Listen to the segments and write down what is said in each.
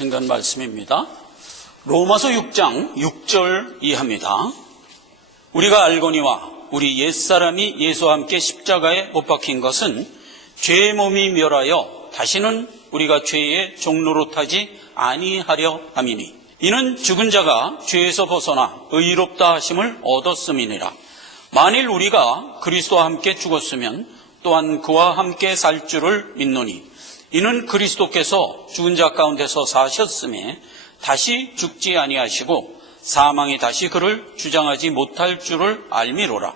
생각 말씀입니다. 로마서 6장 6절 이하입니다. 우리가 알거니와 우리 옛사람이 예수와 함께 십자가에 못 박힌 것은 죄의 몸이 멸하여 다시는 우리가 죄의 종로로 타지 아니하려 함이니 이는 죽은 자가 죄에서 벗어나 의롭다 하심을 얻었음이니라. 만일 우리가 그리스도와 함께 죽었으면 또한 그와 함께 살 줄을 믿노니 이는 그리스도께서 죽은 자 가운데서 사셨음에 다시 죽지 아니하시고 사망이 다시 그를 주장하지 못할 줄을 알미로라.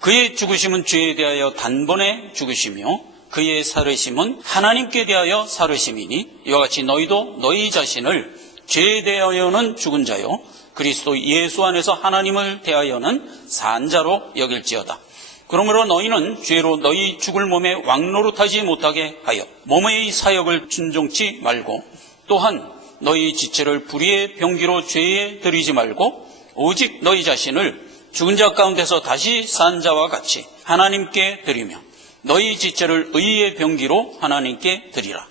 그의 죽으심은 죄에 대하여 단번에 죽으시며 그의 살으심은 하나님께 대하여 살으심이니 이와 같이 너희도 너희 자신을 죄에 대하여는 죽은 자요 그리스도 예수 안에서 하나님을 대하여는 산 자로 여길지어다. 그러므로 너희는 죄로 너희 죽을 몸에 왕노릇하지 못하게 하여 몸의 사역을 순종치 말고 또한 너희 지체를 불의의 병기로 죄에 들이지 말고 오직 너희 자신을 죽은 자 가운데서 다시 산 자와 같이 하나님께 드리며 너희 지체를 의의 병기로 하나님께 드리라.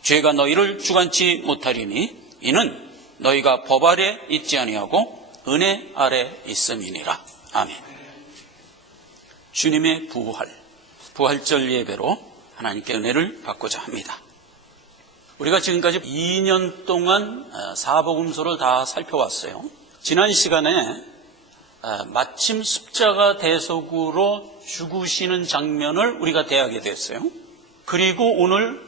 죄가 너희를 주관치 못하리니 이는 너희가 법 아래 있지 아니하고 은혜 아래 있음이니라. 아멘. 주님의 부활절 예배로 하나님께 은혜를 받고자 합니다. 우리가 지금까지 2년 동안 사복음서를 다 살펴왔어요. 지난 시간에 마침 십자가 대속으로 죽으시는 장면을 우리가 대하게 됐어요. 그리고 오늘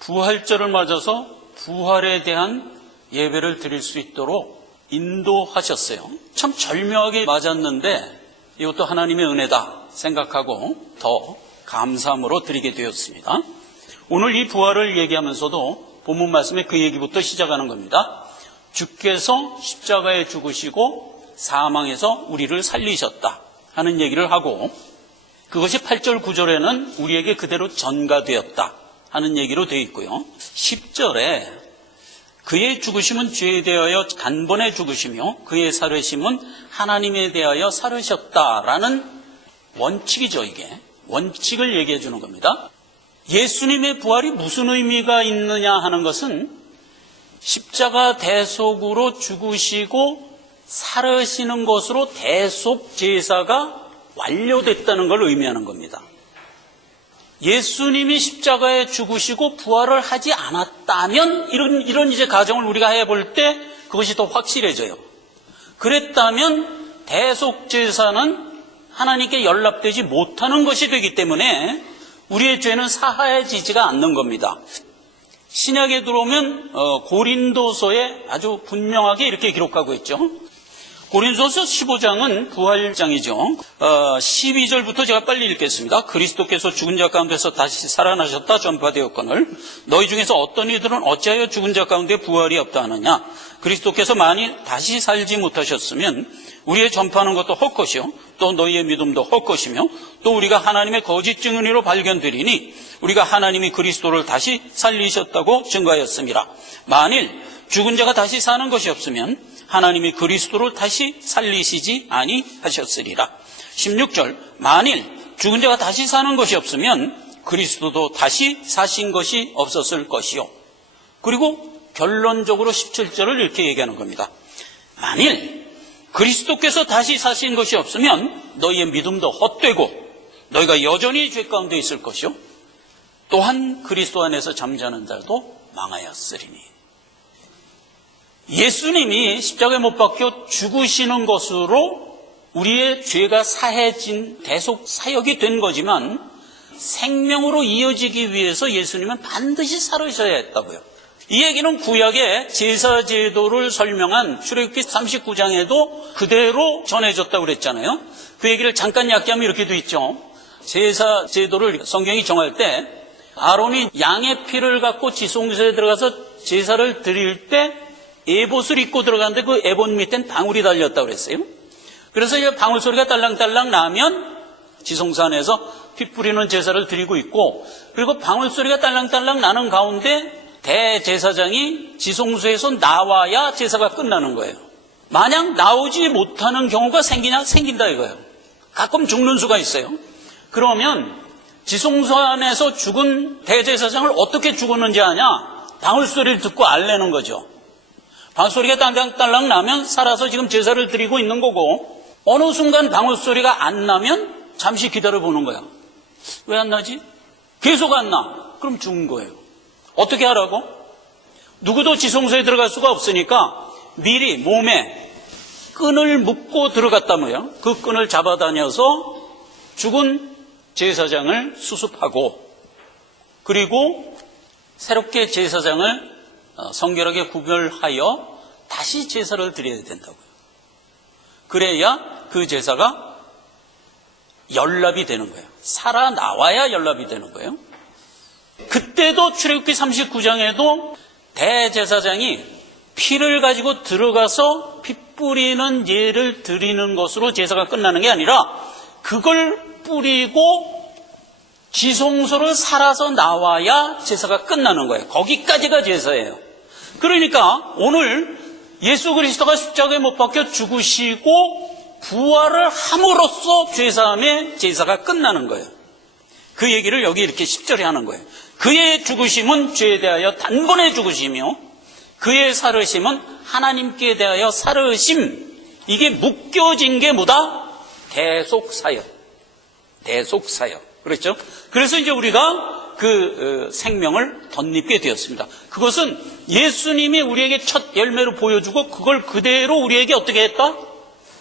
부활절을 맞아서 부활에 대한 예배를 드릴 수 있도록 인도하셨어요. 참 절묘하게 맞았는데 이것도 하나님의 은혜다 생각하고 더 감사함으로 드리게 되었습니다. 오늘 이 부활을 얘기하면서도 본문 말씀에 그 얘기부터 시작하는 겁니다. 주께서 십자가에 죽으시고 사망에서 우리를 살리셨다 하는 얘기를 하고 그것이 8절 9절에는 우리에게 그대로 전가되었다 하는 얘기로 되어 있고요. 10절에 그의 죽으심은 죄에 대하여 단번에 죽으시며 그의 살으심은 하나님에 대하여 살으셨다라는 원칙이죠. 이게 원칙을 얘기해 주는 겁니다. 예수님의 부활이 무슨 의미가 있느냐 하는 것은 십자가 대속으로 죽으시고 살으시는 것으로 대속 제사가 완료됐다는 걸 의미하는 겁니다. 예수님이 십자가에 죽으시고 부활을 하지 않았다면 이런 이제 가정을 우리가 해볼 때 그것이 더 확실해져요. 그랬다면 대속 제사는 하나님께 연락되지 못하는 것이 되기 때문에 우리의 죄는 사하해지지가 않는 겁니다. 신약에 들어오면 고린도서에 아주 분명하게 이렇게 기록하고 있죠. 고린도서 15장은 부활장이죠. 12절부터 제가 빨리 읽겠습니다. 그리스도께서 죽은 자 가운데서 다시 살아나셨다 전파되었거늘 너희 중에서 어떤 이들은 어찌하여 죽은 자 가운데 부활이 없다 하느냐. 그리스도께서 만일 다시 살지 못하셨으면 우리의 전파하는 것도 헛것이요 또 너희의 믿음도 헛것이며 또 우리가 하나님의 거짓 증언으로 발견되리니 우리가 하나님이 그리스도를 다시 살리셨다고 증거하였습니다. 만일 죽은 자가 다시 사는 것이 없으면 하나님이 그리스도를 다시 살리시지 아니하셨으리라. 16절 만일 죽은 자가 다시 사는 것이 없으면 그리스도도 다시 사신 것이 없었을 것이요. 그리고 결론적으로 17절을 이렇게 얘기하는 겁니다. 만일 그리스도께서 다시 사신 것이 없으면 너희의 믿음도 헛되고 너희가 여전히 죄 가운데 있을 것이요 또한 그리스도 안에서 잠자는 자도 망하였으리니. 예수님이 십자가에 못 박혀 죽으시는 것으로 우리의 죄가 사해진 대속 사역이 된 거지만 생명으로 이어지기 위해서 예수님은 반드시 살으셔야 했다고요. 이 얘기는 구약의 제사 제도를 설명한 출애굽기 39장에도 그대로 전해졌다고 그랬잖아요. 그 얘기를 잠깐 얕게하면 이렇게 돼 있죠. 제사 제도를 성경이 정할 때 아론이 양의 피를 갖고 지성소에 들어가서 제사를 드릴 때 에봇을 입고 들어갔는데 그 에봇 밑엔 방울이 달렸다고 그랬어요. 그래서 이 방울 소리가 딸랑딸랑 나면 지성소 안에서 피 뿌리는 제사를 드리고 있고 그리고 방울 소리가 딸랑딸랑 나는 가운데 대제사장이 지성소에서 나와야 제사가 끝나는 거예요. 만약 나오지 못하는 경우가 생긴다 이거예요. 가끔 죽는 수가 있어요. 그러면 지성소 안에서 죽은 대제사장을 어떻게 죽었는지 아냐? 방울소리를 듣고 알래는 거죠. 방울소리가 딸랑딸랑 나면 살아서 지금 제사를 드리고 있는 거고, 어느 순간 방울소리가 안 나면 잠시 기다려보는 거야. 왜 안 나지? 계속 안 나. 그럼 죽은 거예요. 어떻게 하라고? 누구도 지성소에 들어갈 수가 없으니까 미리 몸에 끈을 묶고 들어갔다며요. 그 끈을 잡아다녀서 죽은 제사장을 수습하고, 그리고 새롭게 제사장을 성결하게 구별하여 다시 제사를 드려야 된다고요. 그래야 그 제사가 연납이 되는 거예요. 살아나와야 연납이 되는 거예요. 그때도 출애굽기 39장에도 대제사장이 피를 가지고 들어가서 피 뿌리는 예를 드리는 것으로 제사가 끝나는 게 아니라 그걸 뿌리고 지성소를 살아서 나와야 제사가 끝나는 거예요. 거기까지가 제사예요. 그러니까 오늘 예수 그리스도가 십자가에 못 박혀 죽으시고 부활을 함으로써 죄사함의 제사가 끝나는 거예요. 그 얘기를 여기 이렇게 10절에 하는 거예요. 그의 죽으심은 죄에 대하여 단번에 죽으시며 그의 살으심은 하나님께 대하여 살으심. 이게 묶여진 게 뭐다? 대속사역. 대속사역. 그렇죠? 그래서 이제 우리가 그 생명을 덧입게 되었습니다. 그것은 예수님이 우리에게 첫 열매로 보여주고 그걸 그대로 우리에게 어떻게 했다?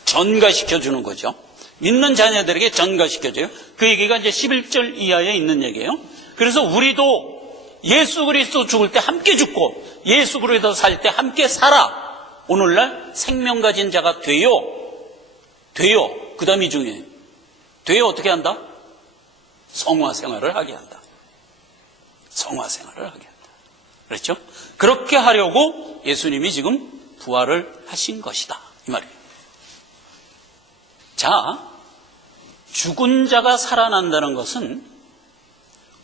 전가시켜주는 거죠. 믿는 자녀들에게 전가시켜줘요. 그 얘기가 이제 11절 이하에 있는 얘기예요. 그래서 우리도 예수 그리스도 죽을 때 함께 죽고 예수 그리스도 살 때 함께 살아. 오늘날 생명 가진 자가 돼요. 그 다음이 중요해요. 돼요 어떻게 한다? 성화 생활을 하게 한다. 성화 생활을 하게 한다. 그렇죠? 그렇게 하려고 예수님이 지금 부활을 하신 것이다. 이 말이에요. 자, 죽은 자가 살아난다는 것은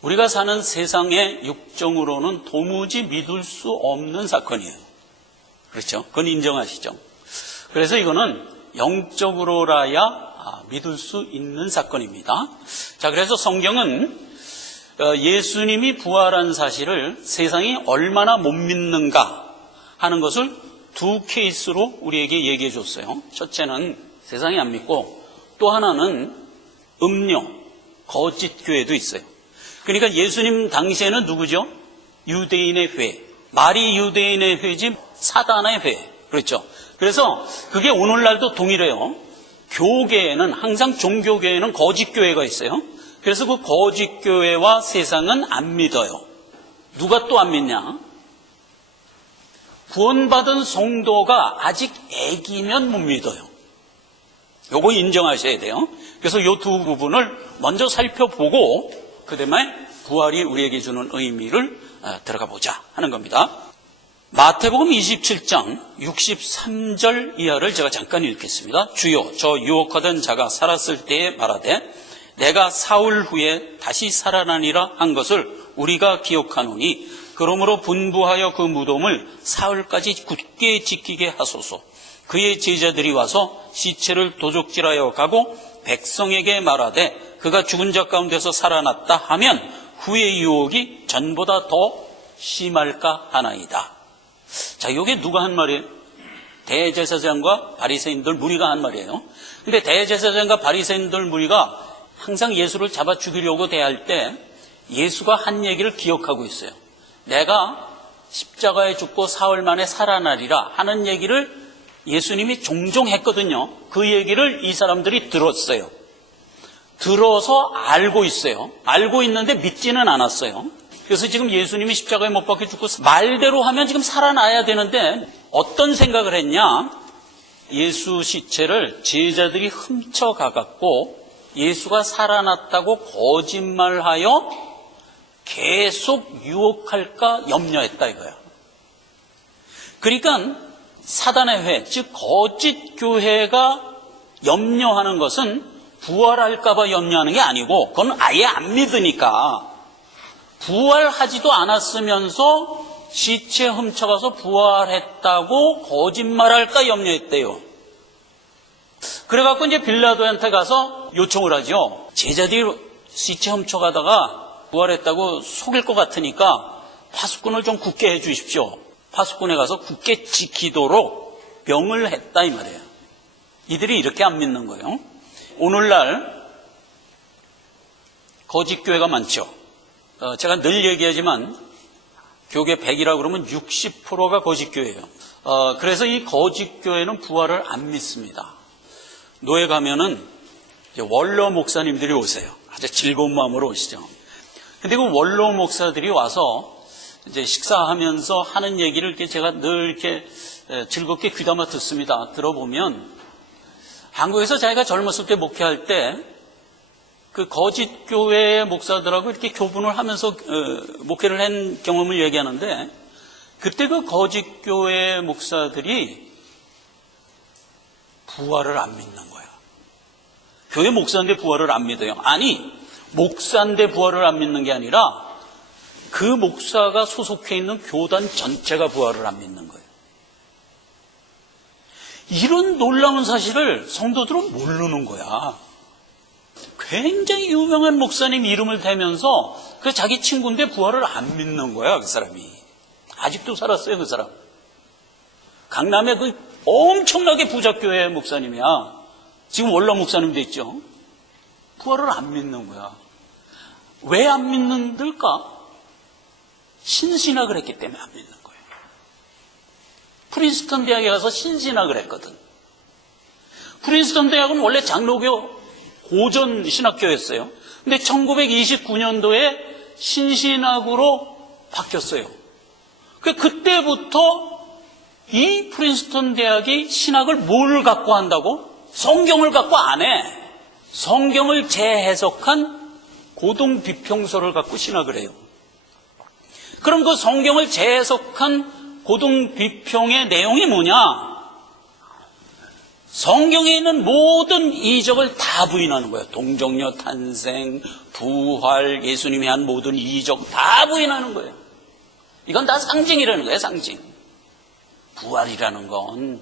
우리가 사는 세상의 육정으로는 도무지 믿을 수 없는 사건이에요. 그렇죠? 그건 인정하시죠? 그래서 이거는 영적으로라야 믿을 수 있는 사건입니다. 자, 그래서 성경은 예수님이 부활한 사실을 세상이 얼마나 못 믿는가 하는 것을 두 케이스로 우리에게 얘기해 줬어요. 첫째는 세상이 안 믿고, 또 하나는 음료, 거짓 교회도 있어요. 그러니까 예수님 당시에는 누구죠? 유대인의 회. 말이 유대인의 회지 사단의 회. 그렇죠? 그래서 그게 오늘날도 동일해요. 교계에는, 항상 종교계에는 거짓 교회가 있어요. 그래서 그 거짓 교회와 세상은 안 믿어요. 누가 또 안 믿냐? 구원받은 성도가 아직 애기면 못 믿어요. 요거 인정하셔야 돼요. 그래서 요 두 부분을 먼저 살펴보고 그다음에 부활이 우리에게 주는 의미를 들어가 보자 하는 겁니다. 마태복음 27장 63절 이하를 제가 잠깐 읽겠습니다. 주여, 저 유혹하던 자가 살았을 때에 말하되 내가 사흘 후에 다시 살아나니라 한 것을 우리가 기억하노니 그러므로 분부하여 그 무덤을 사흘까지 굳게 지키게 하소서. 그의 제자들이 와서 시체를 도적질하여 가고 백성에게 말하되 그가 죽은 자 가운데서 살아났다 하면 후의 유혹이 전보다 더 심할까 하나이다. 자, 이게 누가 한 말이에요? 대제사장과 바리새인들 무리가 한 말이에요. 근데 대제사장과 바리새인들 무리가 항상 예수를 잡아 죽이려고 대할 때 예수가 한 얘기를 기억하고 있어요. 내가 십자가에 죽고 사흘 만에 살아나리라 하는 얘기를 예수님이 종종 했거든요. 그 얘기를 이 사람들이 들었어요. 들어서 알고 있어요. 알고 있는데 믿지는 않았어요. 그래서 지금 예수님이 십자가에 못 박혀 죽고 말대로 하면 지금 살아나야 되는데 어떤 생각을 했냐? 예수 시체를 제자들이 훔쳐가갖고 예수가 살아났다고 거짓말하여 계속 유혹할까 염려했다 이거야. 그러니까 사단의 회, 즉 거짓 교회가 염려하는 것은 부활할까 봐 염려하는 게 아니고 그건 아예 안 믿으니까 부활하지도 않았으면서 시체 훔쳐가서 부활했다고 거짓말할까 염려했대요. 그래갖고 이제 빌라도한테 가서 요청을 하죠. 제자들이 시체 훔쳐가다가 부활했다고 속일 것 같으니까 파수꾼을 좀 굳게 해 주십시오. 파수꾼에 가서 굳게 지키도록 명을 했다 이 말이에요. 이들이 이렇게 안 믿는 거예요. 오늘날 거짓 교회가 많죠. 제가 늘 얘기하지만 교계 100이라고 그러면 60%가 거짓 교회예요. 그래서 이 거짓 교회는 부활을 안 믿습니다. 노예 가면은 원로 목사님들이 오세요. 아주 즐거운 마음으로 오시죠. 근데 그 원로 목사들이 와서 이제 식사하면서 하는 얘기를 이렇게 제가 늘 이렇게 즐겁게 귀담아 듣습니다. 들어보면 한국에서 자기가 젊었을 때 목회할 때 그 거짓 교회 목사들하고 이렇게 교분을 하면서 목회를 한 경험을 얘기하는데, 그때 그 거짓 교회 목사들이 부활을 안 믿는 거야. 교회 목사인데 부활을 안 믿어요. 아니, 목사인데 부활을 안 믿는 게 아니라 그 목사가 소속해 있는 교단 전체가 부활을 안 믿는 거예요. 이런 놀라운 사실을 성도들은 모르는 거야. 굉장히 유명한 목사님 이름을 대면서 그 자기 친구인데 부활을 안 믿는 거야, 그 사람이. 아직도 살았어요, 그 사람. 강남에 그 엄청나게 부자교회 목사님이야. 지금 원로 목사님 됐죠. 부활을 안 믿는 거야. 왜 안 믿는들까? 신신학을 했기 때문에 안 믿는 거예요. 프린스턴 대학에 가서 신신학을 했거든. 프린스턴 대학은 원래 장로교 고전 신학교였어요. 근데 1929년도에 신신학으로 바뀌었어요. 그때부터 이 프린스턴 대학이 신학을 뭘 갖고 한다고? 성경을 갖고 안 해. 성경을 재해석한 고등비평서를 갖고 신학을 해요. 그럼 그 성경을 재해석한 고등비평의 내용이 뭐냐? 성경에 있는 모든 이적을 다 부인하는 거예요. 동정녀 탄생, 부활, 예수님이 한 모든 이적 다 부인하는 거예요. 이건 다 상징이라는 거예요, 상징. 부활이라는 건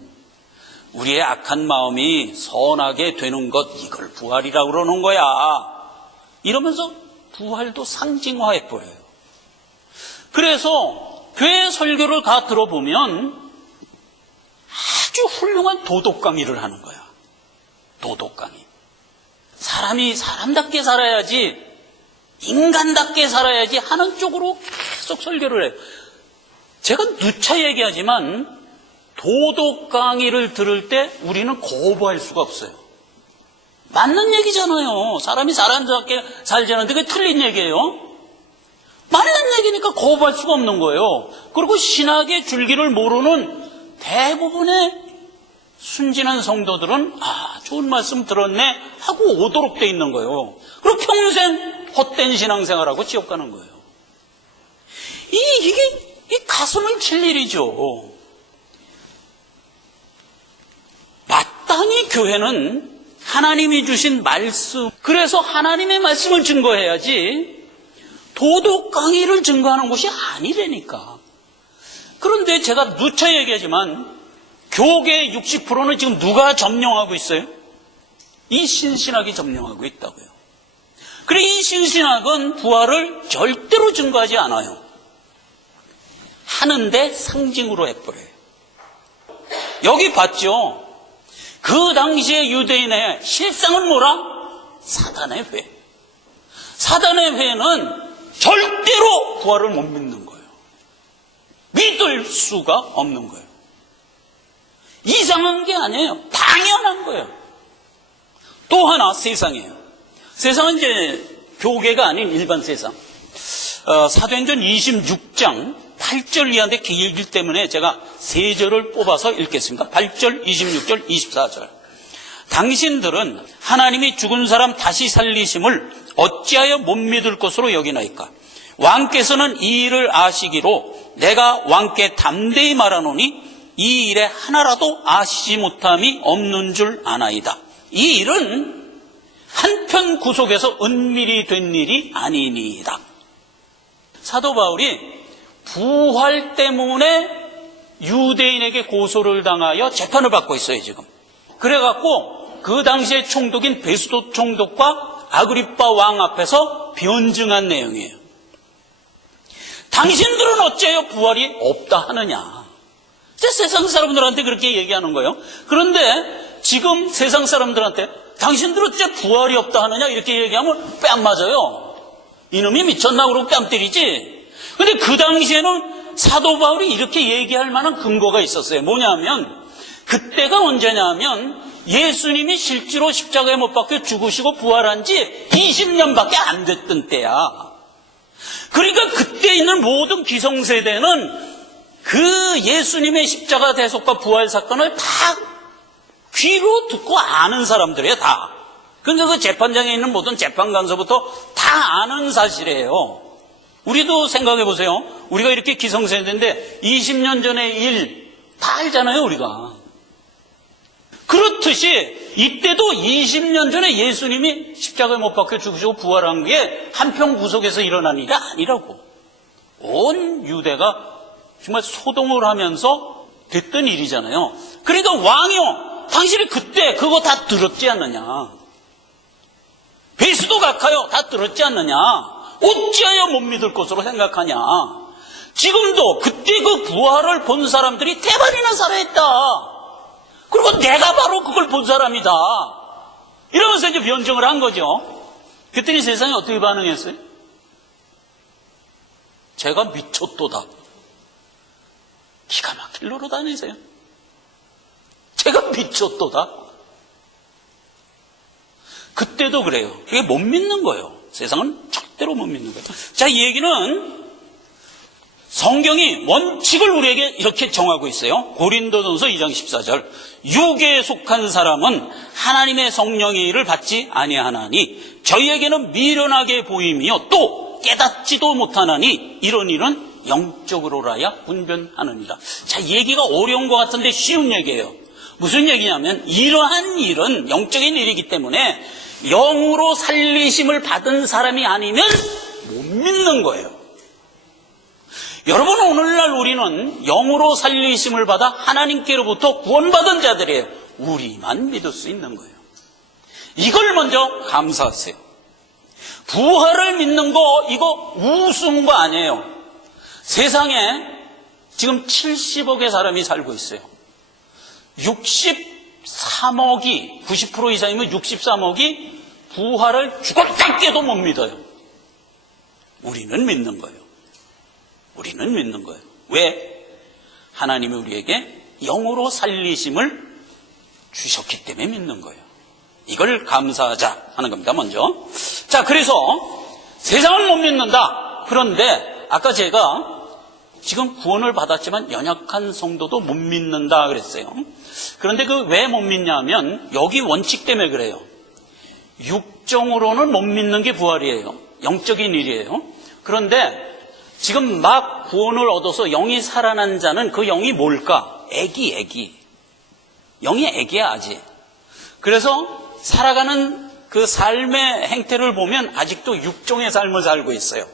우리의 악한 마음이 선하게 되는 것, 이걸 부활이라고 그러는 거야. 이러면서 부활도 상징화해버려요. 그래서 교회 설교를 다 들어보면 아주 훌륭한 도덕 강의를 하는 거야. 도덕 강의. 사람이 사람답게 살아야지, 인간답게 살아야지 하는 쪽으로 계속 설교를 해요. 제가 누차 얘기하지만 도덕 강의를 들을 때 우리는 거부할 수가 없어요. 맞는 얘기잖아요. 사람이 사람답게 살자는데 그게 틀린 얘기예요. 맞는 얘기니까 거부할 수가 없는 거예요. 그리고 신학의 줄기를 모르는 대부분의 순진한 성도들은 좋은 말씀 들었네 하고 오도록 돼 있는 거예요. 그리고 평생 헛된 신앙생활하고 지옥 가는 거예요. 이게 가슴을 칠 일이죠. 마땅히 교회는 하나님이 주신 말씀, 그래서 하나님의 말씀을 증거해야지 도덕 강의를 증거하는 것이 아니라니까. 그런데 제가 누차 얘기하지만 교계의 60%는 지금 누가 점령하고 있어요? 이 신신학이 점령하고 있다고요. 그리고 이 신신학은 부활을 절대로 증거하지 않아요. 하는데 상징으로 해버려요. 여기 봤죠? 그 당시에 유대인의 실상은 뭐라? 사단의 회. 사단의 회는 절대로 부활을 못 믿는 거예요. 믿을 수가 없는 거예요. 이상한 게 아니에요. 당연한 거예요. 또 하나 세상이에요. 세상은 이제 교계가 아닌 일반 세상. 사도행전 26장 8절 이하인데 길기 때문에 제가 3절을 뽑아서 읽겠습니다. 8절, 26절, 24절. 당신들은 하나님이 죽은 사람 다시 살리심을 어찌하여 못 믿을 것으로 여기나이까? 왕께서는 이 일을 아시기로 내가 왕께 담대히 말하노니 이 일에 하나라도 아시지 못함이 없는 줄 아나이다. 이 일은 한편 구속에서 은밀히 된 일이 아니니이다. 사도 바울이 부활 때문에 유대인에게 고소를 당하여 재판을 받고 있어요, 지금. 그래갖고 그 당시에 총독인 베스도 총독과 아그리빠 왕 앞에서 변증한 내용이에요. 당신들은 어째요 부활이 없다 하느냐. 세상 사람들한테 그렇게 얘기하는 거예요. 그런데 지금 세상 사람들한테 당신들은 어째 부활이 없다 하느냐 이렇게 얘기하면 뺨 맞아요. 이놈이 미쳤나 그러고 뺨 때리지. 근데 그 당시에는 사도 바울이 이렇게 얘기할 만한 근거가 있었어요. 뭐냐면 그때가 언제냐면 예수님이 실제로 십자가에 못 박혀 죽으시고 부활한 지 20년밖에 안 됐던 때야. 그러니까 그때 있는 모든 기성세대는 그 예수님의 십자가 대속과 부활 사건을 다 귀로 듣고 아는 사람들이에요, 다. 그러니까 그 재판장에 있는 모든 재판관서부터 다 아는 사실이에요. 우리도 생각해 보세요. 우리가 이렇게 기성세대인데 20년 전의 일 다 알잖아요, 우리가. 그렇듯이 이때도 20년 전에 예수님이 십자가에 못 박혀 죽으시고 부활한 게 한평 구석에서 일어난 일이 아니라고. 온 유대가 정말 소동을 하면서 됐던 일이잖아요. 그러니까 왕이요, 당신이 그때 그거 다 들었지 않느냐. 베스도 각하요, 다 들었지 않느냐. 어찌하여 못 믿을 것으로 생각하냐. 지금도 그때 그 부활을 본 사람들이 대반이나 살아있다. 그리고 내가 바로 그걸 본 사람이다. 이러면서 이제 변증을 한 거죠. 그랬더니 세상이 어떻게 반응했어요? 제가 미쳤도다. 기가 막힐 노로 다니세요. 제가 미쳤도다. 그때도 그래요. 그게 못 믿는 거예요. 세상은 절대로 못 믿는 거예요. 자, 이 얘기는 성경이 원칙을 우리에게 이렇게 정하고 있어요. 고린도전서 2장 14절. 육에 속한 사람은 하나님의 성령의 일을 받지 아니하나니 저희에게는 미련하게 보임이요 또 깨닫지도 못하나니 이런 일은 영적으로라야 분별하느니라. 자, 얘기가 어려운 것 같은데 쉬운 얘기예요. 무슨 얘기냐면 이러한 일은 영적인 일이기 때문에 영으로 살리심을 받은 사람이 아니면 못 믿는 거예요. 여러분, 오늘날 우리는 영으로 살리심을 받아 하나님께로부터 구원받은 자들이에요. 우리만 믿을 수 있는 거예요. 이걸 먼저 감사하세요. 부활을 믿는 거 이거 우스운 거 아니에요. 세상에 지금 70억의 사람이 살고 있어요. 63억이 90% 이상이면 63억이 부활을 죽었다 깨도 못 믿어요. 우리는 믿는 거예요. 우리는 믿는 거예요. 왜? 하나님이 우리에게 영으로 살리심을 주셨기 때문에 믿는 거예요. 이걸 감사하자 하는 겁니다. 먼저. 자, 그래서 세상을 못 믿는다. 그런데 아까 제가 지금 구원을 받았지만 연약한 성도도 못 믿는다 그랬어요. 그런데 그 왜 못 믿냐면 여기 원칙 때문에 그래요. 육정으로는 못 믿는 게 부활이에요. 영적인 일이에요. 그런데 지금 막 구원을 얻어서 영이 살아난 자는 그 영이 뭘까? 애기. 영이 애기야, 아직. 그래서 살아가는 그 삶의 행태를 보면 아직도 육종의 삶을 살고 있어요.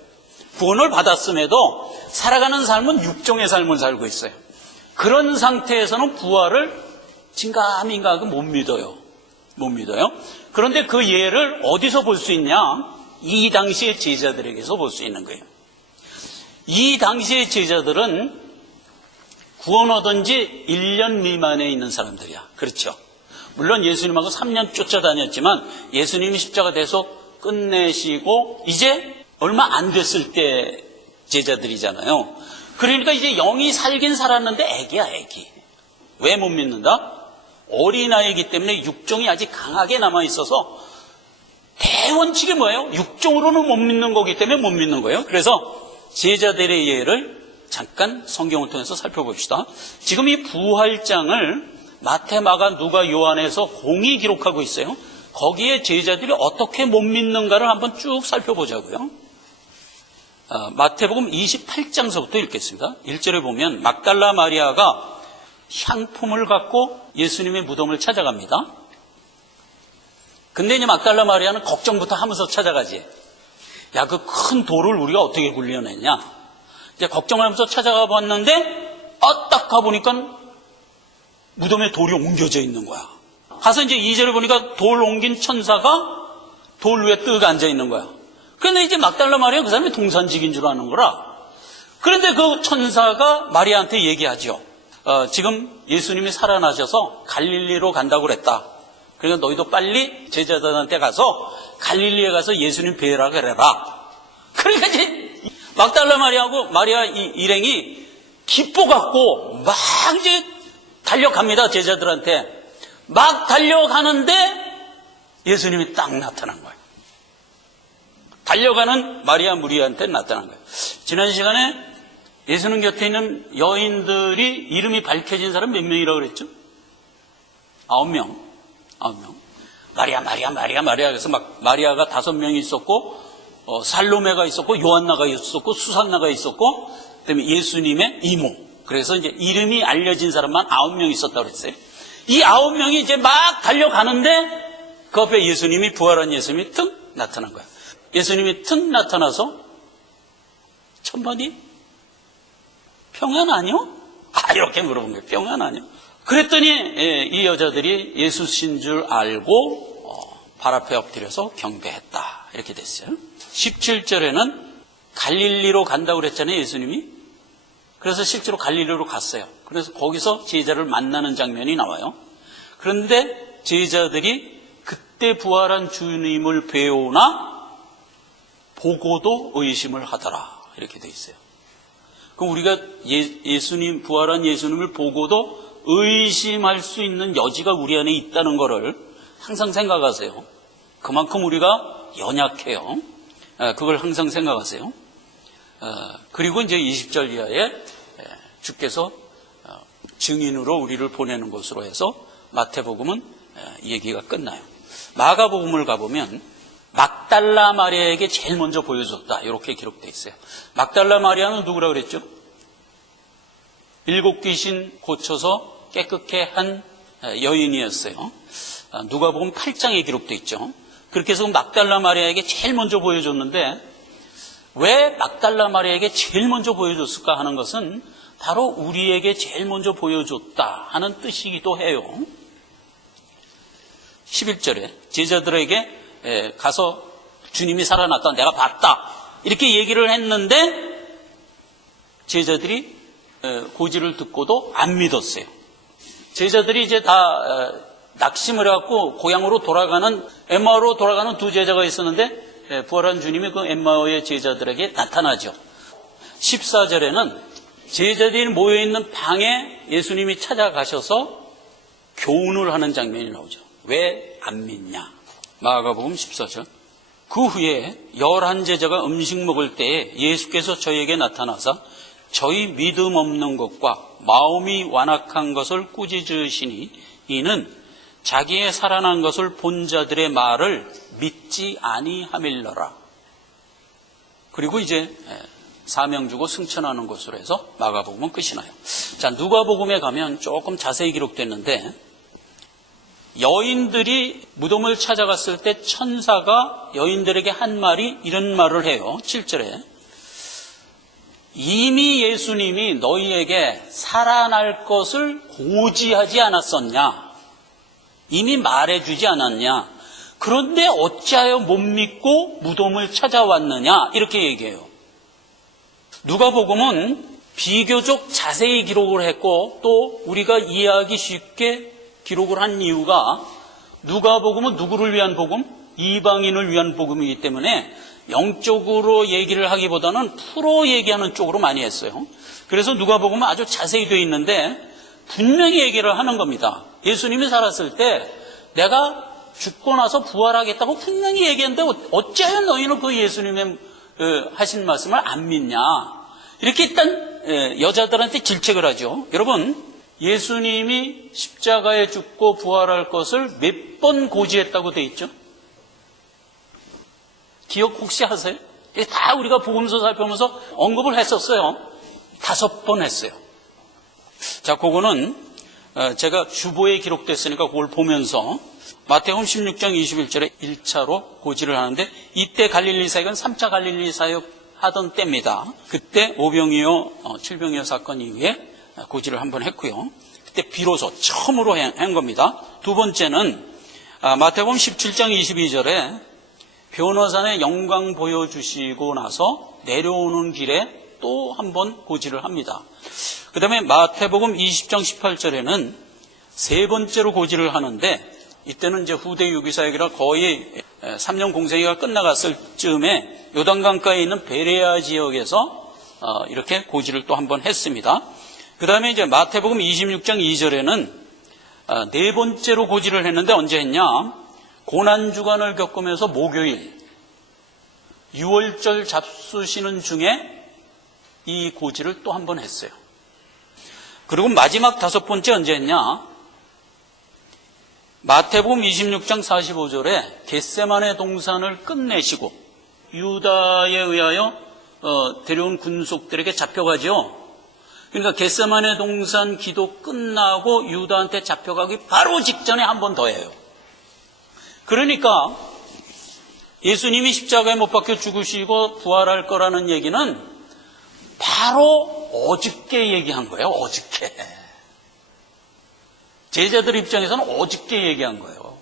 구원을 받았음에도 살아가는 삶은 육종의 삶을 살고 있어요. 그런 상태에서는 부활을 진가민가하게 못 믿어요. 그런데 그 예를 어디서 볼 수 있냐? 이 당시의 제자들에게서 볼 수 있는 거예요. 이 당시의 제자들은 구원 얻은 지 1년 미만에 있는 사람들이야. 그렇죠. 물론 예수님하고 3년 쫓아다녔지만 예수님이 십자가 대속 끝내시고 이제 얼마 안 됐을 때 제자들이잖아요. 그러니까 이제 영이 살긴 살았는데 애기야, 애기. 왜 못 믿는다? 어린아이이기 때문에 육종이 아직 강하게 남아있어서 대원칙이 뭐예요? 육종으로는 못 믿는 거기 때문에 못 믿는 거예요. 그래서 제자들의 예를 잠깐 성경을 통해서 살펴봅시다. 지금 이 부활장을 마태, 마가, 누가, 요한에서 공이 기록하고 있어요. 거기에 제자들이 어떻게 못 믿는가를 한번 쭉 살펴보자고요. 마태복음 28장서부터 읽겠습니다. 1절에 보면 막달라 마리아가 향품을 갖고 예수님의 무덤을 찾아갑니다. 근데 이제 막달라 마리아는 걱정부터 하면서 찾아가지. 야, 그 큰 돌을 우리가 어떻게 굴려냈냐. 이제 걱정을 하면서 찾아가 봤는데, 딱 가보니까 무덤에 돌이 옮겨져 있는 거야. 가서 이제 2절에 보니까 돌 옮긴 천사가 돌 위에 뜨게 앉아 있는 거야. 근데 이제 막달라 마리아 그 사람이 동산직인 줄 아는 거라. 그런데 그 천사가 마리아한테 얘기하죠. 지금 예수님이 살아나셔서 갈릴리로 간다고 그랬다. 그러니까 너희도 빨리 제자들한테 가서 갈릴리에 가서 예수님 뵈라 그래라. 그러니까 이제 막달라 마리아하고 마리아 일행이 기뻐갖고 막 이제 달려갑니다. 제자들한테 막 달려가는데 예수님이 딱 나타난 거예요. 달려가는 마리아 무리한테 나타난 거예요. 지난 시간에 예수님 곁에 있는 여인들이 이름이 밝혀진 사람 몇 명이라고 그랬죠? 9명. 마리아. 그래서 막 마리아가 5명이 있었고, 살로메가 있었고, 요한나가 있었고, 수산나가 있었고, 그다음에 예수님의 이모. 그래서 이제 이름이 알려진 사람만 9명 있었다고 그랬어요. 이 9명이 이제 막 달려가는데 그 앞에 예수님이, 부활한 예수님이 툭 나타난 거예요. 예수님이 툭 나타나서 천번이 평안 아니요? 이렇게 물어본 거예요. 평안 아니요? 그랬더니 이 여자들이 예수신 줄 알고 발 앞에 엎드려서 경배했다. 이렇게 됐어요. 17절에는 갈릴리로 간다고 그랬잖아요. 예수님이. 그래서 실제로 갈릴리로 갔어요. 그래서 거기서 제자를 만나는 장면이 나와요. 그런데 제자들이 그때 부활한 주님을 배우나 보고도 의심을 하더라. 이렇게 돼 있어요. 그럼 우리가 예수님, 부활한 예수님을 보고도 의심할 수 있는 여지가 우리 안에 있다는 것을 항상 생각하세요. 그만큼 우리가 연약해요. 그걸 항상 생각하세요. 그리고 이제 20절 이하에 주께서 증인으로 우리를 보내는 것으로 해서 마태복음은 얘기가 끝나요. 마가복음을 가보면 막달라 마리아에게 제일 먼저 보여줬다. 이렇게 기록되어 있어요. 막달라 마리아는 누구라고 그랬죠? 7 귀신 고쳐서 깨끗게 한 여인이었어요. 누가복음 8장에 기록되어 있죠. 그렇게 해서 막달라 마리아에게 제일 먼저 보여줬는데 왜 막달라 마리아에게 제일 먼저 보여줬을까 하는 것은 바로 우리에게 제일 먼저 보여줬다 하는 뜻이기도 해요. 11절에 제자들에게 가서 주님이 살아났다, 내가 봤다 이렇게 얘기를 했는데 제자들이 고지를 듣고도 안 믿었어요. 제자들이 이제 다 낙심을 해갖고 고향으로 돌아가는, 엠마오로 돌아가는 두 제자가 있었는데 부활한 주님이 그 엠마오의 제자들에게 나타나죠. 14절에는 제자들이 모여있는 방에 예수님이 찾아가셔서 교훈을 하는 장면이 나오죠. 왜 안 믿냐? 마가복음 14절. 그 후에 11제자가 음식 먹을 때에 예수께서 저에게 나타나사 저희 믿음 없는 것과 마음이 완악한 것을 꾸짖으시니 이는 자기의 살아난 것을 본 자들의 말을 믿지 아니함일러라. 그리고 이제 사명 주고 승천하는 것으로 해서 마가복음은 끝이 나요. 자, 누가복음에 가면 조금 자세히 기록됐는데 여인들이 무덤을 찾아갔을 때 천사가 여인들에게 한 말이 이런 말을 해요. 7절에 이미 예수님이 너희에게 살아날 것을 고지하지 않았었냐? 이미 말해주지 않았냐? 그런데 어찌하여 못 믿고 무덤을 찾아왔느냐? 이렇게 얘기해요. 누가복음은 비교적 자세히 기록을 했고 또 우리가 이해하기 쉽게 기록을 한 이유가 누가복음은 누구를 위한 복음? 이방인을 위한 복음이기 때문에 영적으로 얘기를 하기보다는 풀어 얘기하는 쪽으로 많이 했어요. 그래서 누가복음은 아주 자세히 되어 있는데 분명히 얘기를 하는 겁니다. 예수님이 살았을 때 내가 죽고 나서 부활하겠다고 분명히 얘기했는데 어찌하여 너희는 그 예수님의 하신 말씀을 안 믿냐? 이렇게 일단 여자들한테 질책을 하죠. 여러분, 예수님이 십자가에 죽고 부활할 것을 몇 번 고지했다고 돼 있죠? 기억 혹시 하세요? 다 우리가 복음서 살펴보면서 언급을 했었어요. 5번 했어요. 자, 그거는 제가 주보에 기록됐으니까 그걸 보면서 마태복음 16장 21절에 1차로 고지를 하는데 이때 갈릴리 사역은 3차 갈릴리 사역 하던 때입니다. 그때 오병이어, 칠병이어 사건 이후에 고지를 한번 했고요. 그때 비로소 처음으로 한 겁니다. 두 번째는 마태복음 17장 22절에 변호산에 영광 보여주시고 나서 내려오는 길에 또 한 번 고지를 합니다. 그 다음에 마태복음 20장 18절에는 세 번째로 고지를 하는데, 이때는 이제 후대 유기사역이라 거의 3년 공생애가 끝나갔을 즈음에 요단강가에 있는 베레아 지역에서 이렇게 고지를 또 한 번 했습니다. 그 다음에 이제 마태복음 26장 2절에는 네 번째로 고지를 했는데, 언제 했냐? 고난주간을 겪으면서 목요일, 6월절 잡수시는 중에 이 고지를 또 한 번 했어요. 그리고 마지막 다섯 번째 언제 했냐? 마태복음 26장 45절에 겟세마네 동산을 끝내시고 유다에 의하여 데려온 군속들에게 잡혀가죠. 그러니까 겟세마네 동산 기도 끝나고 유다한테 잡혀가기 바로 직전에 한 번 더 해요. 그러니까 예수님이 십자가에 못 박혀 죽으시고 부활할 거라는 얘기는 바로 어저께 얘기한 거예요. 어저께. 제자들 입장에서는 어저께 얘기한 거예요.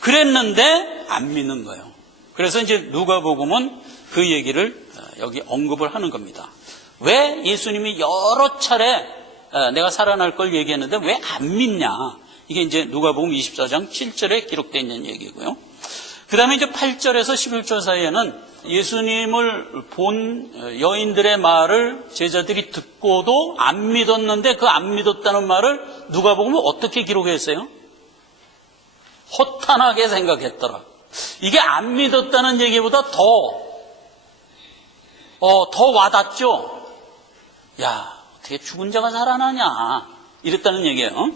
그랬는데 안 믿는 거예요. 그래서 이제 누가복음은 그 얘기를 여기 언급을 하는 겁니다. 왜 예수님이 여러 차례 내가 살아날 걸 얘기했는데 왜 안 믿냐? 이게 이제 누가복음 24장 7절에 기록되어 있는 얘기고요. 그 다음에 이제 8절에서 11절 사이에는 예수님을 본 여인들의 말을 제자들이 듣고도 안 믿었는데 그 안 믿었다는 말을 누가복음은 어떻게 기록했어요? 허탄하게 생각했더라. 이게 안 믿었다는 얘기보다 더 와닿죠? 야, 어떻게 죽은 자가 살아나냐? 이랬다는 얘기예요.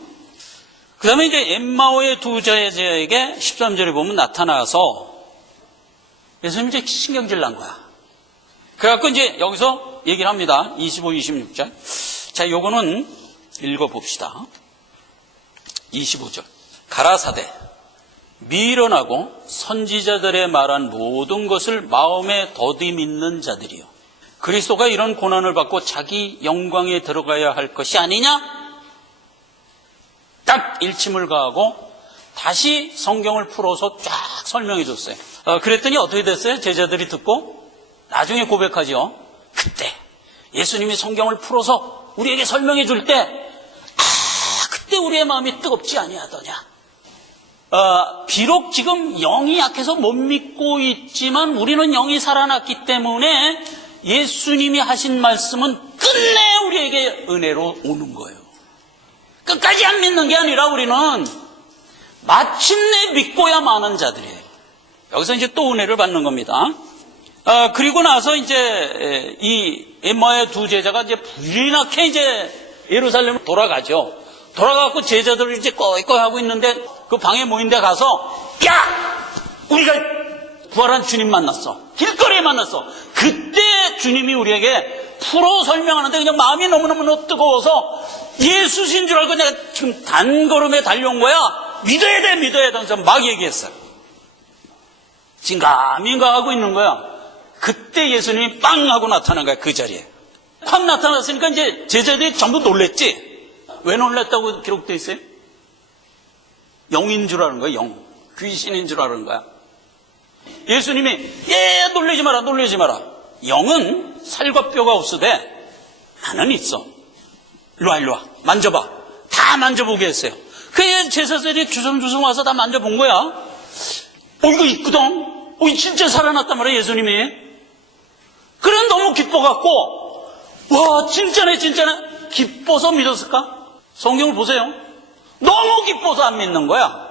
그 다음에 이제 엠마오의 두 제자에게 13절에 보면 나타나서 예수님 이제 신경질 난 거야. 그래갖고 이제 여기서 얘기를 합니다. 25, 26절. 자, 요거는 읽어봅시다. 25절. 가라사대 미련하고 선지자들의 말한 모든 것을 마음에 더디 믿는 자들이요. 그리스도가 이런 고난을 받고 자기 영광에 들어가야 할 것이 아니냐? 딱 일침을 가하고 다시 성경을 풀어서 쫙 설명해 줬어요. 그랬더니 어떻게 됐어요? 제자들이 듣고 나중에 고백하죠. 그때 예수님이 성경을 풀어서 우리에게 설명해 줄 때 그때 우리의 마음이 뜨겁지 아니하더냐. 비록 지금 영이 약해서 못 믿고 있지만 우리는 영이 살아났기 때문에 예수님이 하신 말씀은 끝내 우리에게 은혜로 오는 거예요. 끝까지 안 믿는 게 아니라 우리는 마침내 믿고야 마는 자들이에요. 여기서 이제 또 은혜를 받는 겁니다. 그리고 나서 이제 이 엠마오의 두 제자가 이제 불이 나게 이제 예루살렘으로 돌아가죠. 돌아가고 제자들을 이제 꺼이꺼이 하고 있는데 그 방에 모인 데 가서 야! 우리가 부활한 주님 만났어. 길거리에 만났어. 그때 주님이 우리에게 풀어 설명하는데 그냥 마음이 너무너무 뜨거워서 예수신 줄 알고 내가 지금 단걸음에 달려온 거야. 믿어야 돼, 믿어야 돼. 하면서 막 얘기했어요. 긴가민가 하고 있는 거야. 그때 예수님이 빵 하고 나타난 거야, 그 자리에. 팍 나타났으니까 이제 제자들이 전부 놀랬지. 왜 놀랬다고 기록되어 있어요? 영인 줄 아는 거야, 영. 귀신인 줄 아는 거야. 예수님이 놀라지 마라, 놀라지 마라. 영은 살과 뼈가 없으되 나는 있어. 일로 와, 만져봐. 다 만져보게 했어요. 그 제자들이 주섬주섬 와서 다 만져본 거야. 이거 있거든. 진짜 살아났단 말이야, 예수님이. 그래, 너무 기뻐갖고, 와, 진짜네. 기뻐서 믿었을까? 성경을 보세요. 너무 기뻐서 안 믿는 거야.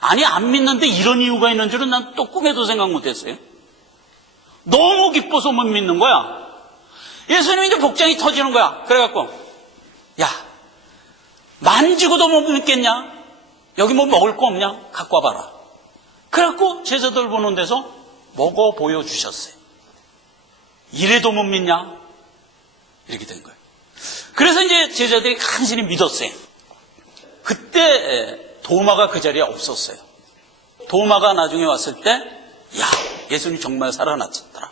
아니, 안 믿는데 이런 이유가 있는 줄은 난 또 꿈에도 생각 못했어요. 너무 기뻐서 못 믿는 거야. 예수님이 이제 복장이 터지는 거야. 그래갖고, 야, 만지고도 못 믿겠냐? 여기 뭐 먹을 거 없냐? 갖고 와봐라. 그래갖고 제자들 보는 데서 먹어 보여주셨어요. 이래도 못 믿냐? 이렇게 된 거예요. 그래서 이제 제자들이 간신히 믿었어요. 그때 도마가 그 자리에 없었어요. 도마가 나중에 왔을 때, 야, 예수님 정말 살아났더라.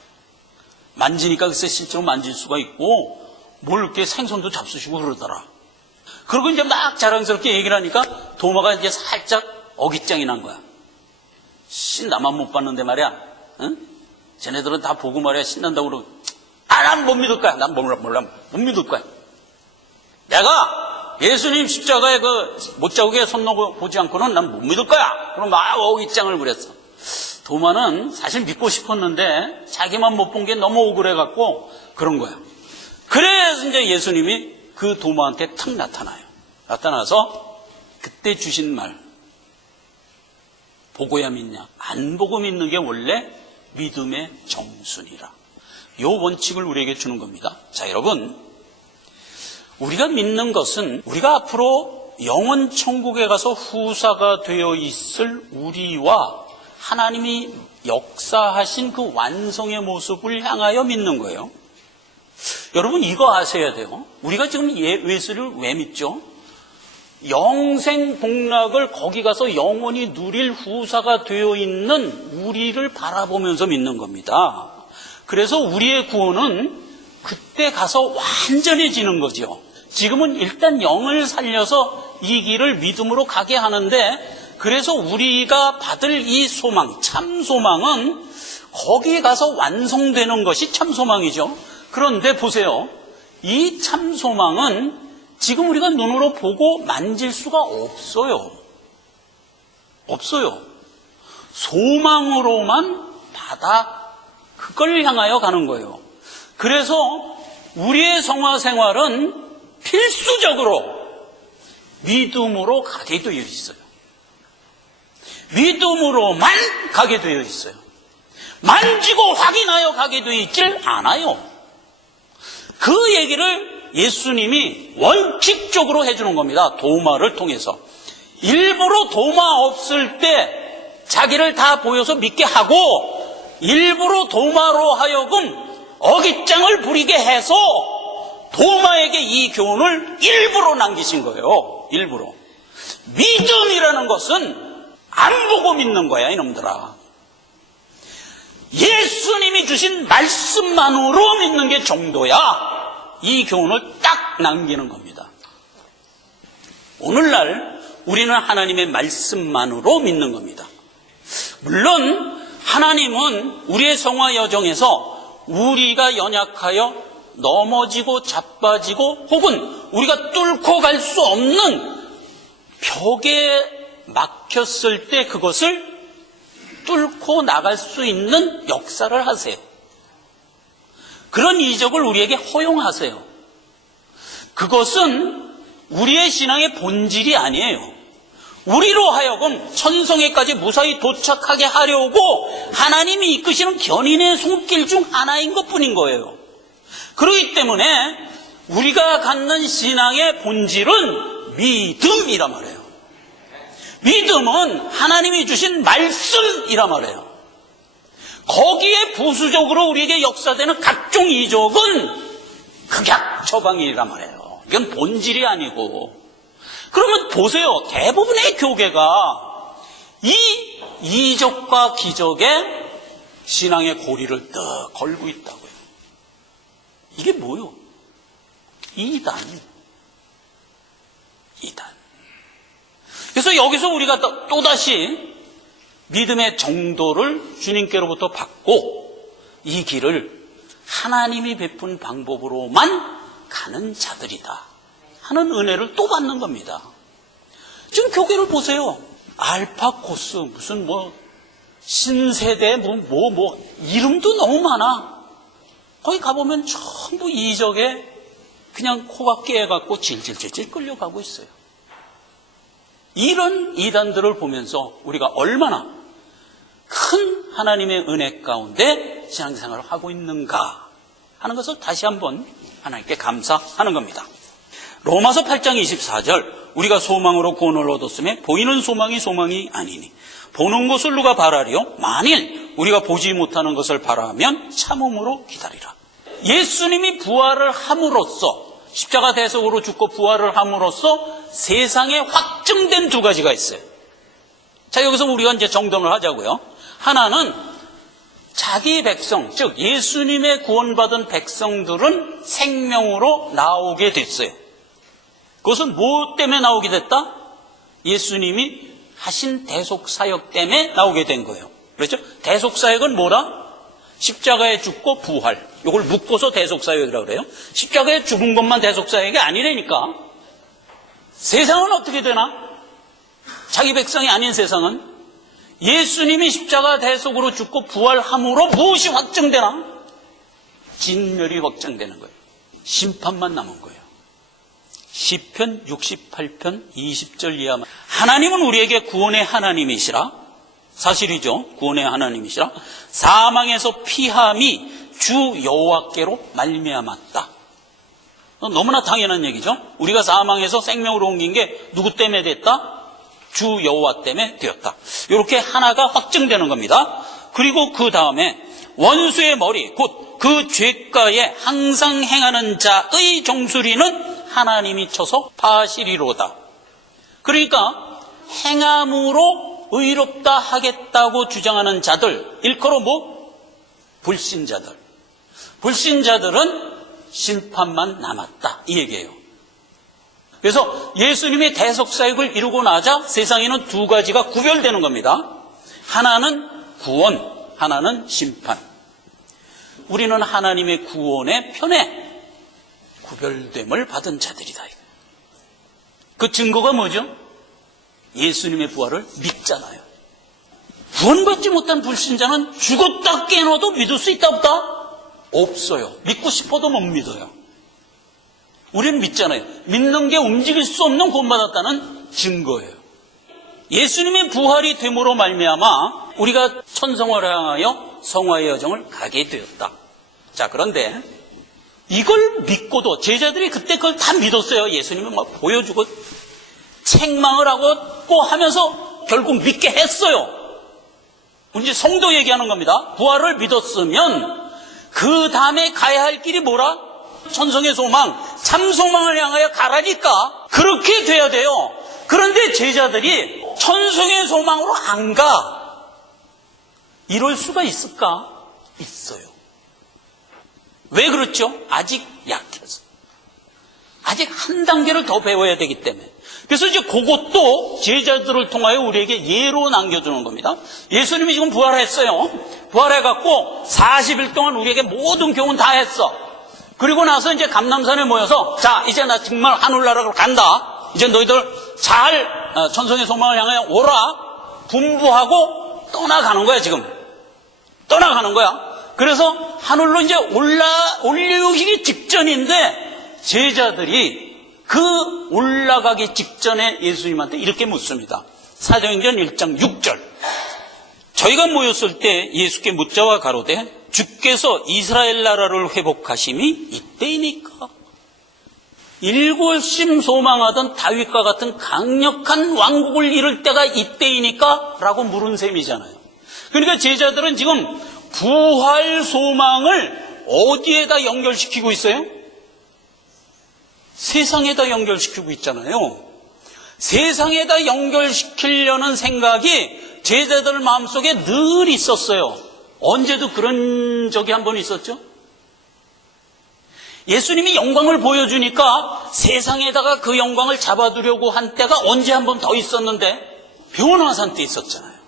만지니까 글쎄 실제로 만질 수가 있고, 뭘 이렇게 생선도 잡수시고 그러더라. 그리고 이제 막 자랑스럽게 얘기를 하니까 도마가 이제 살짝 어깃장이 난 거야. 나만 못 봤는데 말이야. 응? 쟤네들은 다 보고 말이야. 신난다고 그러고. 난 못 믿을 거야. 난 몰라. 못 믿을 거야. 내가 예수님 십자가에 못자국에 손 놓고 보지 않고는 난 못 믿을 거야. 그럼 막 어깃장을 부렸어. 도마는 사실 믿고 싶었는데 자기만 못 본 게 너무 억울해갖고 그런 거야. 그래서 이제 예수님이 그 도마한테 탁 나타나요. 나타나서 그때 주신 말, 보고야 믿냐? 안 보고 믿는 게 원래 믿음의 정순이라. 이 원칙을 우리에게 주는 겁니다. 자, 여러분, 우리가 믿는 것은 우리가 앞으로 영원 천국에 가서 후사가 되어 있을 우리와 하나님이 역사하신 그 완성의 모습을 향하여 믿는 거예요. 여러분, 이거 아셔야 돼요. 우리가 지금 예수를 왜 믿죠? 영생 복락을 거기 가서 영원히 누릴 후사가 되어 있는 우리를 바라보면서 믿는 겁니다. 그래서 우리의 구원은 그때 가서 완전해지는 거죠. 지금은 일단 영을 살려서 이 길을 믿음으로 가게 하는데, 그래서 우리가 받을 이 소망, 참 소망은 거기에 가서 완성되는 것이 참 소망이죠. 그런데 보세요. 이 참 소망은 지금 우리가 눈으로 보고 만질 수가 없어요. 없어요. 소망으로만 받아 그걸 향하여 가는 거예요. 그래서 우리의 성화 생활은 필수적으로 믿음으로 가게 되어 있어요. 믿음으로만 가게 되어 있어요. 만지고 확인하여 가게 되어 있질 않아요. 그 얘기를 예수님이 원칙적으로 해주는 겁니다. 도마를 통해서. 일부러 도마 없을 때 자기를 다 보여서 믿게 하고, 일부러 도마로 하여금 어깃장을 부리게 해서 도마에게 이 교훈을 일부러 남기신 거예요. 일부러. 믿음이라는 것은 안 보고 믿는 거야, 이놈들아. 예수님이 주신 말씀만으로 믿는 게 정도야. 이 교훈을 딱 남기는 겁니다. 오늘날 우리는 하나님의 말씀만으로 믿는 겁니다. 물론 하나님은 우리의 성화 여정에서 우리가 연약하여 넘어지고 자빠지고 혹은 우리가 뚫고 갈 수 없는 벽에 막혔을 때 그것을 뚫고 나갈 수 있는 역사를 하세요. 그런 이적을 우리에게 허용하세요. 그것은 우리의 신앙의 본질이 아니에요. 우리로 하여금 천성에까지 무사히 도착하게 하려고 하나님이 이끄시는 견인의 손길 중 하나인 것뿐인 거예요. 그렇기 때문에 우리가 갖는 신앙의 본질은 믿음이란 말이에요. 믿음은 하나님이 주신 말씀이란 말이에요. 거기에 부수적으로 우리에게 역사되는 각종 이적은 극약 처방이란 말이에요. 이건 본질이 아니고. 그러면 보세요. 대부분의 교계가 이 이적과 기적에 신앙의 고리를 떡 걸고 있다고요. 이게 뭐요? 이단. 그래서 여기서 우리가 또다시 믿음의 정도를 주님께로부터 받고 이 길을 하나님이 베푼 방법으로만 가는 자들이다 하는 은혜를 또 받는 겁니다. 지금 교계를 보세요. 알파코스, 무슨 신세대, 이름도 너무 많아. 거기 가보면 전부 이적에 그냥 코가 깨어갖고 질질질질 끌려가고 있어요. 이런 이단들을 보면서 우리가 얼마나 큰 하나님의 은혜 가운데 신앙생활을 하고 있는가 하는 것을 다시 한번 하나님께 감사하는 겁니다. 로마서 8장 24절, 우리가 소망으로 구원을 얻었으며 보이는 소망이 아니니 보는 것을 누가 바라리요? 만일 우리가 보지 못하는 것을 바라면 참음으로 기다리라. 예수님이 부활을 함으로써, 십자가 대속으로 죽고 부활을 함으로써 세상에 확증된 두 가지가 있어요. 자, 여기서 우리가 이제 정돈을 하자고요. 하나는 자기 백성, 즉 예수님의 구원받은 백성들은 생명으로 나오게 됐어요. 그것은 무엇 때문에 나오게 됐다? 예수님이 하신 대속사역 때문에 나오게 된 거예요. 그렇죠? 대속사역은 뭐라? 십자가에 죽고 부활. 이걸 묶어서 대속사역이라고 그래요. 십자가에 죽은 것만 대속사역이 아니라니까. 세상은 어떻게 되나? 자기 백성이 아닌 세상은 예수님이 십자가 대속으로 죽고 부활함으로 무엇이 확정되나? 진멸이 확정되는 거예요. 심판만 남은 거예요. 시편 68편 20절 이하만. 하나님은 우리에게 구원의 하나님이시라. 사실이죠. 구원의 하나님이시라. 사망에서 피함이 주 여호와께로 말미암았다. 너무나 당연한 얘기죠. 우리가 사망에서 생명으로 옮긴 게 누구 때문에 됐다? 주 여호와 때문에 되었다. 이렇게 하나가 확정되는 겁니다. 그리고 그 다음에 원수의 머리, 곧 그 죄가에 항상 행하는 자의 종수리는 하나님이 쳐서 파시리로다. 그러니까 행함으로 의롭다 하겠다고 주장하는 자들, 일컬어 불신자들. 불신자들은 심판만 남았다, 이 얘기예요. 그래서 예수님이 대속사역을 이루고 나자 세상에는 두 가지가 구별되는 겁니다. 하나는 구원, 하나는 심판. 우리는 하나님의 구원의 편에 구별됨을 받은 자들이다. 그 증거가 뭐죠? 예수님의 부활을 믿잖아요. 구원받지 못한 불신자는 죽었다 깨어나도 믿을 수 있다 없다? 없어요. 믿고 싶어도 못 믿어요. 우리는 믿잖아요. 믿는 게 움직일 수 없는 구원받았다는 증거예요. 예수님의 부활이 됨으로 말미암아 우리가 천성을 향하여 성화의 여정을 가게 되었다. 자, 그런데 이걸 믿고도 제자들이 그때 그걸 다 믿었어요. 예수님은 막 보여주고 책망을 하고 하면서 결국 믿게 했어요. 이제 성도 얘기하는 겁니다. 부활을 믿었으면 그 다음에 가야 할 길이 뭐라? 천성의 소망, 참 소망을 향하여 가라니까. 그렇게 돼야 돼요. 그런데 제자들이 천성의 소망으로 안 가. 이럴 수가 있을까? 있어요. 왜 그렇죠? 아직 약해서. 아직 한 단계를 더 배워야 되기 때문에. 그래서 이제 그것도 제자들을 통하여 우리에게 예로 남겨주는 겁니다. 예수님이 지금 부활했어요. 부활해갖고 40일 동안 우리에게 모든 교훈 다 했어. 그리고 나서 이제 감람산에 모여서, 자, 이제 나 정말 하늘나라로 간다. 이제 너희들 잘 천성의 소망을 향하여 오라. 분부하고 떠나가는 거야, 지금. 떠나가는 거야. 그래서 하늘로 이제 올라오기 직전인데 제자들이 그 올라가기 직전에 예수님한테 이렇게 묻습니다. 사도행전 1장 6절. 저희가 모였을 때 예수께 묻자와 가로되 주께서 이스라엘 나라를 회복하심이 이때이니까. 일골심 소망하던 다윗과 같은 강력한 왕국을 이룰 때가 이때이니까? 라고 물은 셈이잖아요. 그러니까 제자들은 지금 부활 소망을 어디에다 연결시키고 있어요? 세상에다 연결시키고 있잖아요. 세상에다 연결시키려는 생각이 제자들 마음속에 늘 있었어요. 언제도 그런 적이 한 번 있었죠? 예수님이 영광을 보여주니까 세상에다가 그 영광을 잡아두려고 한 때가 언제 한 번 더 있었는데 변화산 때 있었잖아요.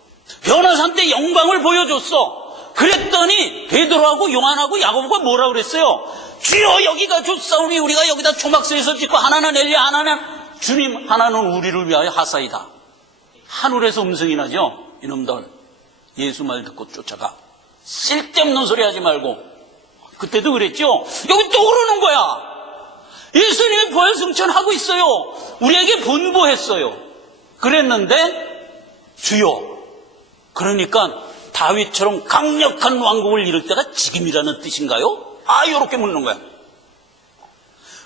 변화산 때 영광을 보여줬어. 그랬더니 베드로하고 요한하고 야고보가 뭐라 그랬어요? 주여 여기가 좋사오니 우리가 여기다 초막서에서 짓고 하나는 엘리야 하나는 주님 하나는 우리를 위하여 하사이다. 하늘에서 음성이 나죠. 이놈들 예수 말 듣고 쫓아가. 쓸데없는 소리 하지 말고. 그때도 그랬죠. 여기 또 그러는 거야. 예수님이 부활 승천하고 있어요. 우리에게 분부했어요. 그랬는데 주여, 그러니까 다윗처럼 강력한 왕국을 이룰 때가 지금이라는 뜻인가요? 이렇게 묻는 거야.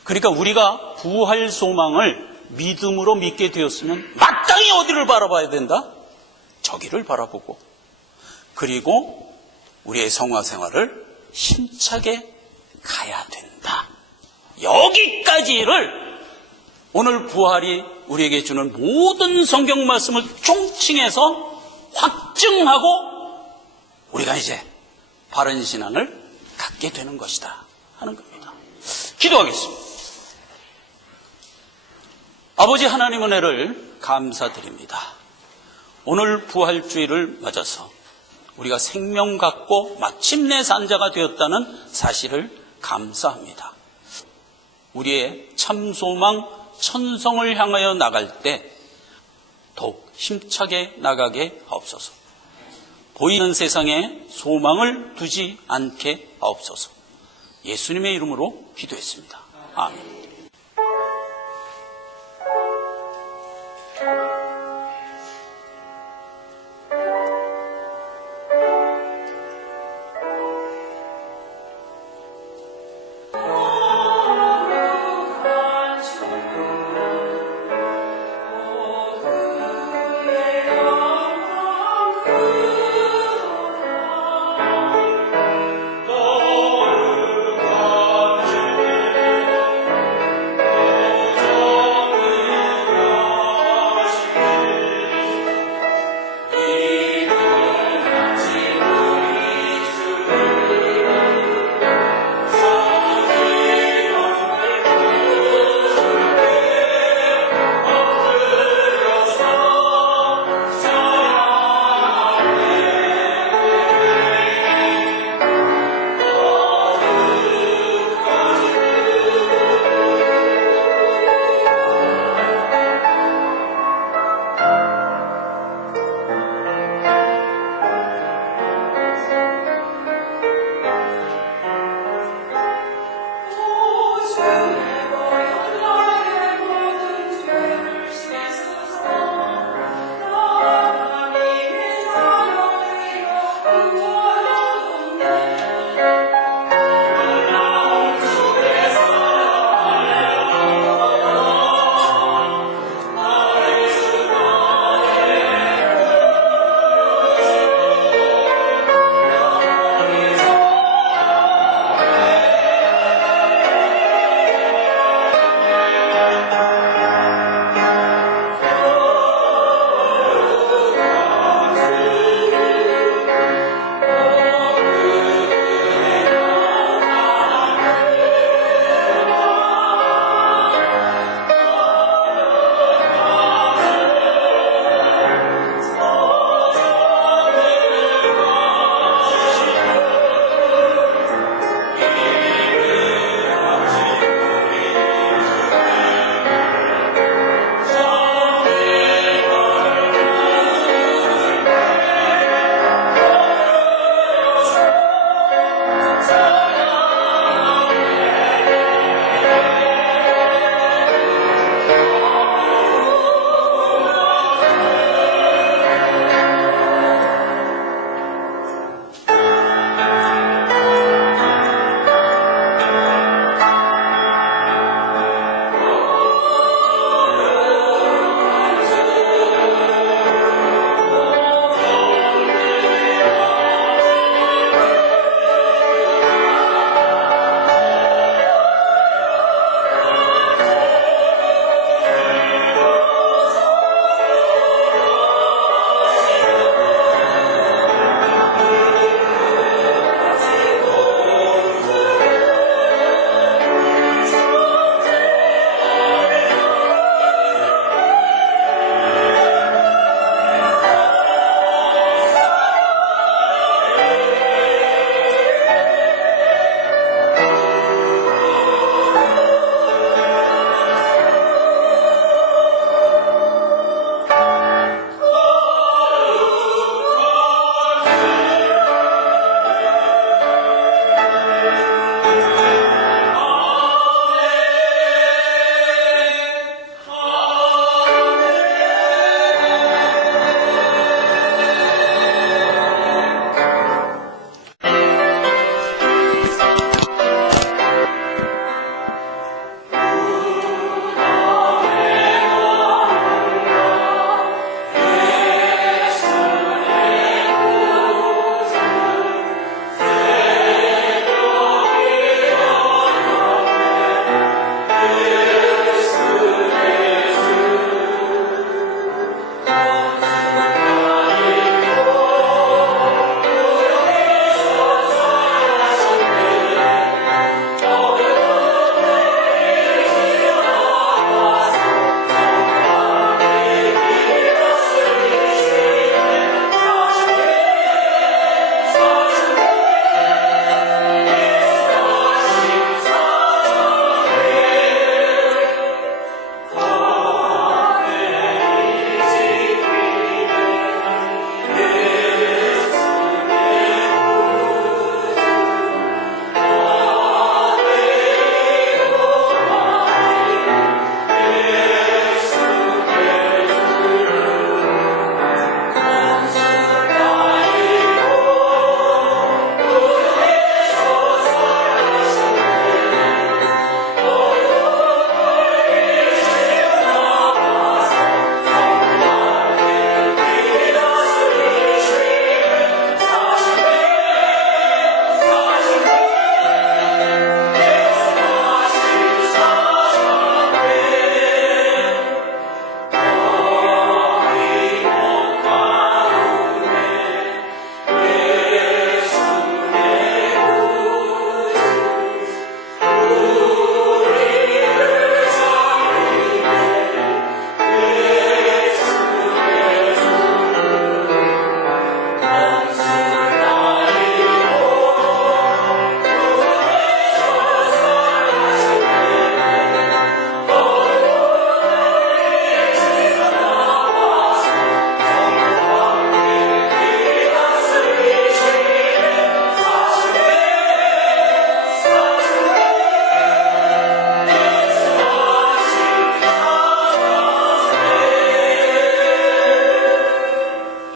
그러니까 우리가 부활 소망을 믿음으로 믿게 되었으면 마땅히 어디를 바라봐야 된다? 저기를 바라보고, 그리고 우리의 성화 생활을 힘차게 가야 된다. 여기까지를 오늘 부활이 우리에게 주는 모든 성경 말씀을 총칭해서 확증하고 우리가 이제 바른 신앙을 갖게 되는 것이다 하는 겁니다. 기도하겠습니다. 아버지 하나님 은혜를 감사드립니다. 오늘 부활주의를 맞아서 우리가 생명 갖고 마침내 산자가 되었다는 사실을 감사합니다. 우리의 참소망 천성을 향하여 나갈 때 더욱 힘차게 나가게 하옵소서. 보이는 세상에 소망을 두지 않게 하옵소서. 예수님의 이름으로 기도했습니다. 아멘.